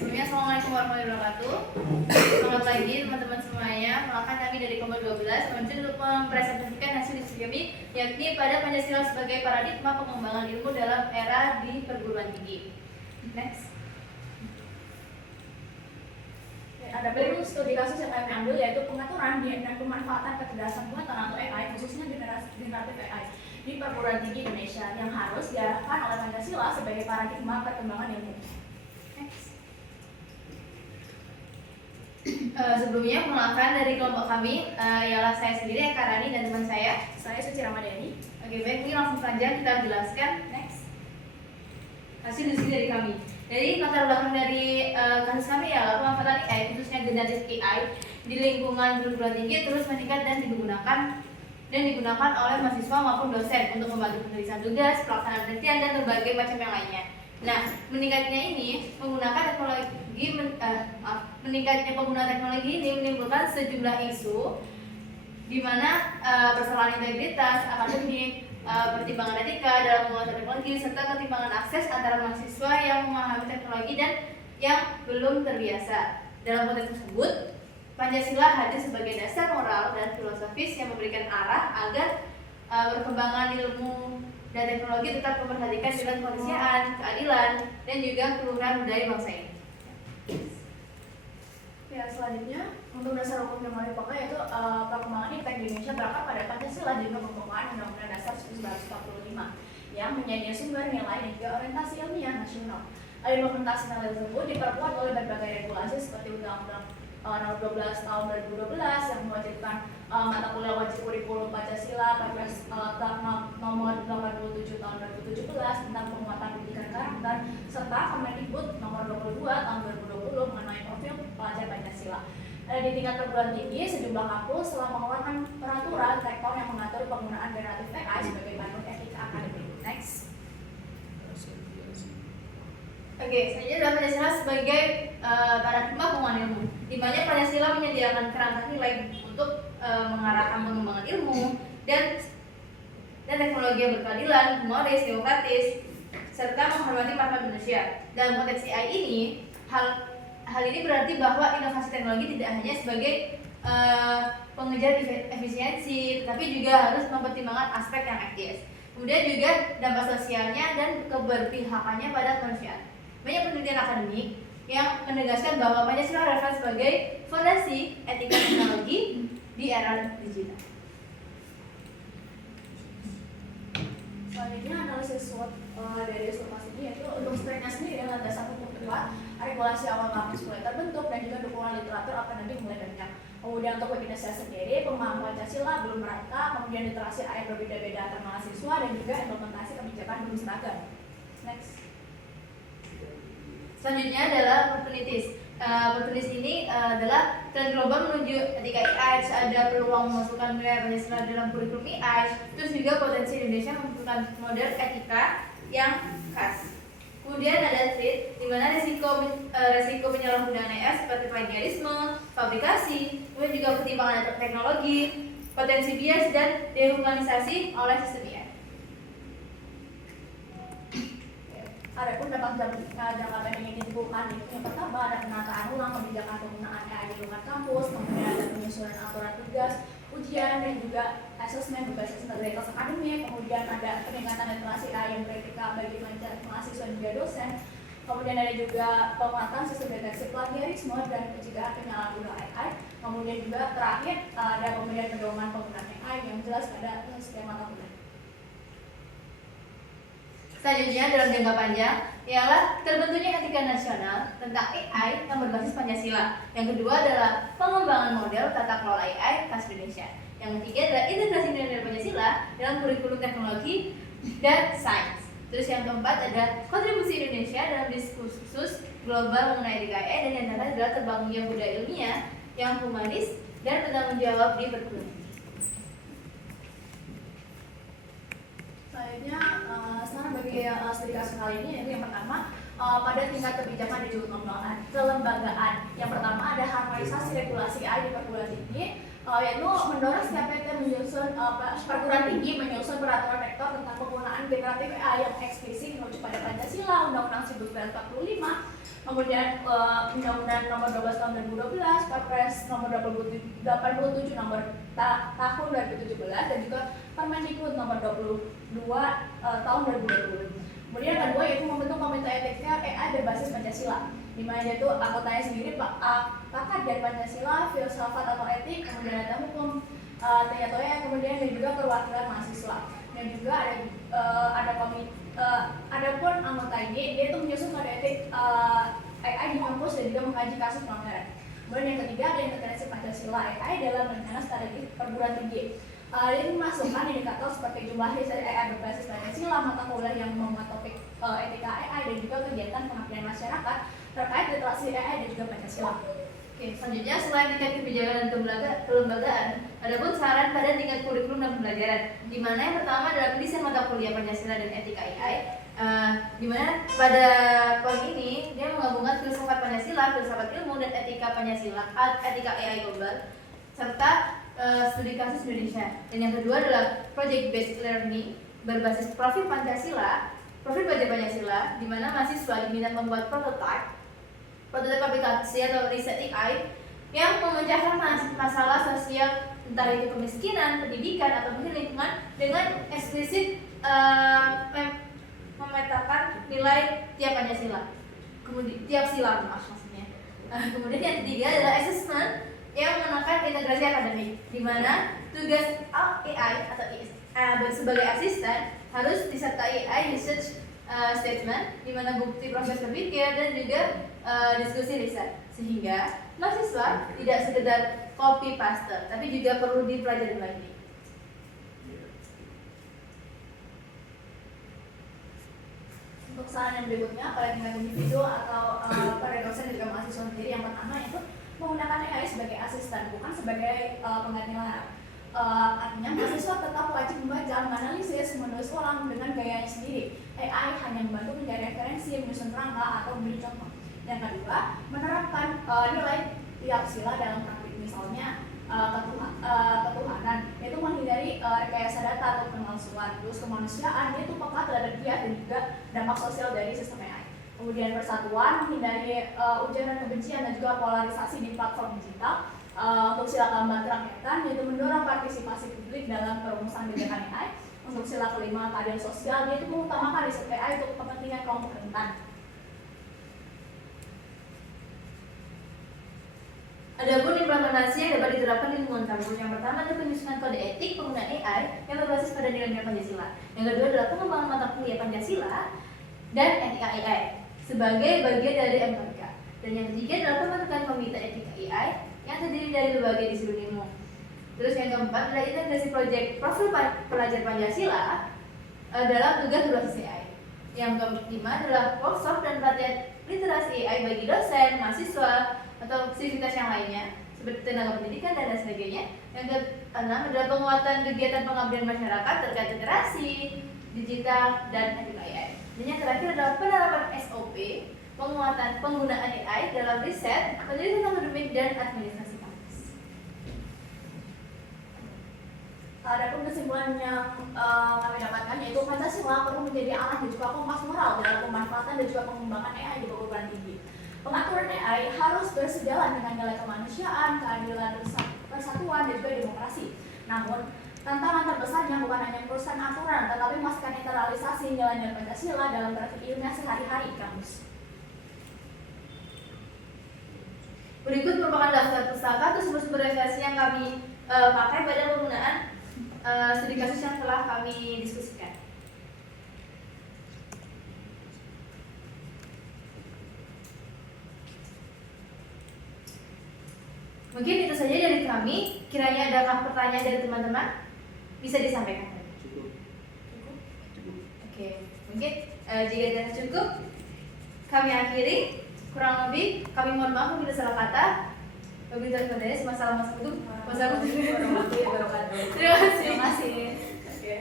Sebelumnya, Assalamualaikum warahmatullahi wabarakatuh. Selamat pagi teman-teman semuanya. Maka kami dari kelompok 12 menuju untuk mempresentasikan hasil diskusi kami, yakni pada Pancasila sebagai paradigma pengembangan ilmu dalam era di perguruan tinggi. Next. Ada baru studi kasus yang kami ambil, yaitu pengaturan dan pemanfaatan kecerdasan buatan atau AI, khususnya generatif AI di perguruan tinggi Indonesia yang harus diarahkan oleh Pancasila sebagai paradigma perkembangan ilmu. Sebelumnya, penolakan dari kelompok kami ialah saya sendiri, Eka Rani, dan teman saya Suci Ramadhani. Oke, baik, ini langsung saja kita jelaskan. Next. Hasil diskusi dari kami. Jadi latar belakang dari kasus kami ya pemanfaatan AI, khususnya generatif AI di lingkungan perguruan tinggi terus meningkat dan digunakan oleh mahasiswa maupun dosen untuk membantu penulisan tugas, pelaksanaan penelitian dan berbagai macam yang lainnya. Nah, meningkatnya penggunaan teknologi ini menimbulkan sejumlah isu di mana persoalan integritas akademik, pertimbangan etika dalam menguasai teknologi, serta ketimbangan akses antara mahasiswa yang memahami teknologi dan yang belum terbiasa. Dalam konteks tersebut, Pancasila hadir sebagai dasar moral dan filosofis yang memberikan arah agar perkembangan ilmu dan teknologi tetap memperhatikan nilai kemanusiaan, keadilan, dan juga keluhuran budaya bangsa ini. Ya, selanjutnya untuk dasar hukum yang mau dipakai yaitu perkembangan iptek di Indonesia berangkat pada Pancasila dan juga pengukuhan Undang-Undang Dasar 1945 yang menjadi sumber nilai dan juga orientasi ilmiah nasional. Implementasi nilai tersebut diperkuat oleh berbagai regulasi seperti Undang-Undang Nomor 12 Tahun 2012 yang mewajibkan mata kuliah wajib kurikulum Pancasila, Perpres Nomor 87 Tahun 2017 tentang penguatan pendidikan karakter, serta Kemendikbud Nomor 22 Tahun 2020 mengenai profil pelajar Pancasila. Di tingkat perguruan tinggi, sejumlah kampus telah mengeluarkan peraturan rektor yang mengatur penggunaan generatif AI sebagai panduan etika akademik. Next. Oke, selanjutnya adalah Pancasila sebagai paradigma pengembangan ilmu, di mana Pancasila menyediakan kerangka nilai untuk mengarahkan pengembangan ilmu dan teknologi yang berkeadilan, humanis, demokratis, serta menghormati martabat manusia. Dalam konteks AI ini, hal ini berarti bahwa inovasi teknologi tidak hanya sebagai pengejar efisiensi, tetapi juga harus mempertimbangkan aspek yang etis. Kemudian juga dampak sosialnya dan keberpihakannya pada kemanusiaan. Banyak penelitian akademik yang menegaskan bahwa Pancasila relevan sebagai fondasi etika teknologi di era digital. Selanjutnya analisis SWOT dari SWOT ini yaitu untuk streknya sendiri adalah dasar hukum kuat, regulasi awal kampus mulai terbentuk dan juga dukungan literatur akademik mulai banyak. Kemudian untuk Indonesia sendiri, pemahaman Pancasila belum merata, kemudian literasi AI berbeda-beda antar mahasiswa dan juga implementasi kebijakan belum seragam. Next. Selanjutnya adalah opportunities. Opportunities ini adalah tren global menuju etika AI, ada peluang memasukkan nilai Pancasila dalam kurikulum AI, terus juga potensi Indonesia membutuhkan model etika yang khas. Kemudian ada threat, di mana resiko penyalahgunaan AI seperti plagiarisme, fabrikasi, kemudian juga pertimbangan teknologi, potensi bias dan dehumanisasi oleh sistem AI. Adapun dampak jangka pendek yang ditimbulkan itu yang pertama ada penataan ulang kebijakan penggunaan AI di lingkungan kampus, kemudian ada penyusunan aturan tugas, ujian dan juga asesmen berbasis integritas akademik, kemudian ada peningkatan literasi AI yang beretika bagi mahasiswa dan juga dosen, kemudian ada juga penguatan sistem deteksi plagiarisme dan pencegahan penyalahgunaan AI, kemudian juga terakhir ada pemberian pedoman penggunaan AI yang jelas pada setiap mata kuliah. Selanjutnya dalam jangka panjang ialah terbentuknya etika nasional tentang AI yang berbasis Pancasila. Yang kedua adalah pengembangan model tata kelola AI khas Indonesia. Yang ketiga adalah integrasi nilai Pancasila dalam kurikulum teknologi dan sains. Terus yang keempat ada kontribusi Indonesia dalam diskursus global mengenai etika AI, dan yang terakhir adalah terbangunnya budaya ilmiah yang humanis dan bertanggung jawab di perguruan tinggi. Selanjutnya, sekarang bagi studi kasus kali ini yaitu yang pertama pada tingkat kebijakan dan juga kelembagaan. Yang pertama ada harmonisasi regulasi AI di perguruan tinggi, yaitu mendorong setiap PT menyusun perguruan tinggi menyusun peraturan rektor tentang penggunaan generatif AI yang eksplisit merujuk pada Pancasila, Undang-Undang 1945, Kemudian Undang-Undang Nomor 12 Tahun 2012, Perpres Nomor 87 Tahun 2017, dan juga Permendikbud Nomor 22 Tahun 2020. Kemudian yang kedua yaitu membentuk komite etika AI berbasis Pancasila, di mana yaitu anggotanya sendiri pakar dari Pancasila, filsafat atau etik, kemudian ada hukum, taya-toya, kemudian dan juga perwakilan mahasiswa. Dan juga ada komite. Adapun anggota ini, dia itu menyusun kode etik AI di kampus dan juga mengkaji kasus pelanggaran. Kemudian yang ketiga ada integrasi Pancasila AI dalam rencana strategi perguruan tinggi. Ini memasukkan indikator seperti jumlah riset AI berbasis Pancasila, mata kuliah yang memuat topik etika AI, dan juga kegiatan pengabdian masyarakat terkait literasi AI dan juga Pancasila. Oke, selanjutnya selain tingkat kebijakan dan kelembagaan, ada pun saran pada tingkat kurikulum dan pembelajaran, di mana yang pertama adalah pendesain mata kuliah Pancasila dan etika AI, di mana pada poin ini dia menggabungkan filsafat Pancasila, filsafat ilmu, dan etika Pancasila, etika AI global, serta studi kasus Indonesia. Dan yang kedua adalah project based learning berbasis profil Pancasila, profil belajar Pancasila, di mana mahasiswa diminta membuat prototipe aplikasi atau riset AI yang memecahkan masalah sosial, entah itu kemiskinan, pendidikan, atau mungkin lingkungan, dengan eksplisit memetakan nilai tiap Pancasila, kemudian tiap sila maksudnya. Kemudian yang ketiga adalah assessment yang menekan integrasi akademik, di mana tugas AI atau sebagai asisten harus disertai AI research statement, di mana bukti proses berpikir dan juga diskusi riset, sehingga mahasiswa tidak sekedar copy paste, tapi juga perlu dipelajari lagi. Untuk saran yang berikutnya pada tingkat individu atau pada dosen dan juga mahasiswa sendiri, yang pertama itu menggunakan AI sebagai asisten, bukan sebagai pengganti lab. Artinya mahasiswa tetap wajib membaca, menganalisis, menulis ulang dengan gayanya sendiri. AI hanya membantu mencari referensi, menyusun kerangka, atau memberi contoh. Yang kedua, menerapkan nilai tiap sila dalam praktik, misalnya ketuhanan, yaitu menghindari rekayasa data atau pemalsuan. Terus kemanusiaan, yaitu peka terhadap dia dan juga dampak sosial dari sistem AI. Kemudian persatuan, menghindari ujaran kebencian dan juga polarisasi di platform digital. Untuk sila keempat kerakyatan, yaitu mendorong partisipasi publik dalam perumusan kebijakan AI. Untuk sila kelima keadilan sosial, yaitu mengutamakan riset AI untuk kepentingan kelompok rentan. Adapun implementasi yang dapat diterapkan di lingkungan kampus, yang pertama adalah penyusunan kode etik penggunaan AI yang berbasis pada nilai-nilai Pancasila. Yang kedua adalah pengembangan mata kuliah Pancasila dan etika AI sebagai bagian dari MKK. Dan yang ketiga adalah pembentukan komite etika AI yang terdiri dari berbagai disiplin ilmu. Terus yang keempat adalah integrasi proyek profil pelajar Pancasila dalam tugas berbasis AI. Yang kelima adalah workshop dan pelatihan literasi AI bagi dosen, mahasiswa, atau aktivitas yang lainnya seperti tenaga pendidikan dan lain sebagainya. Yang keenam adalah penguatan kegiatan pengabdian masyarakat terkait literasi digital dan etika AI. Dan yang terakhir adalah penerapan SOP, penguatan penggunaan AI dalam riset, penelitian akademik, dan administrasi kampus. Adapun kesimpulan yang kami dapatkan yaitu Pancasila perlu menjadi arah dan juga kompas moral dalam pemanfaatan dan juga pengembangan AI di perguruan tinggi. Pengaturan AI harus bersejalan dengan nilai kemanusiaan, keadilan, persatuan, dan juga demokrasi. Namun, tantangan terbesarnya bukan hanya perusahaan aturan, tetapi memastikan internalisasi nilai-nilai Pancasila dalam praktik ilmiah sehari-hari di kampus. Berikut merupakan daftar pustaka atau sumber-sumber referensi yang kami pakai pada penggunaan studi kasus yang telah kami diskusikan. Mungkin itu saja dari kami. Kiranya adakah pertanyaan dari teman-teman? Bisa disampaikan. Cukup. Oke, mungkin jika tidak cukup, kami akhiri. Kurang lebih kami mohon maaf bila salah kata. Wabillahi taufiq wal hidayah. Wassalamualaikum warahmatullahi wabarakatuh. Terima kasih. Oke.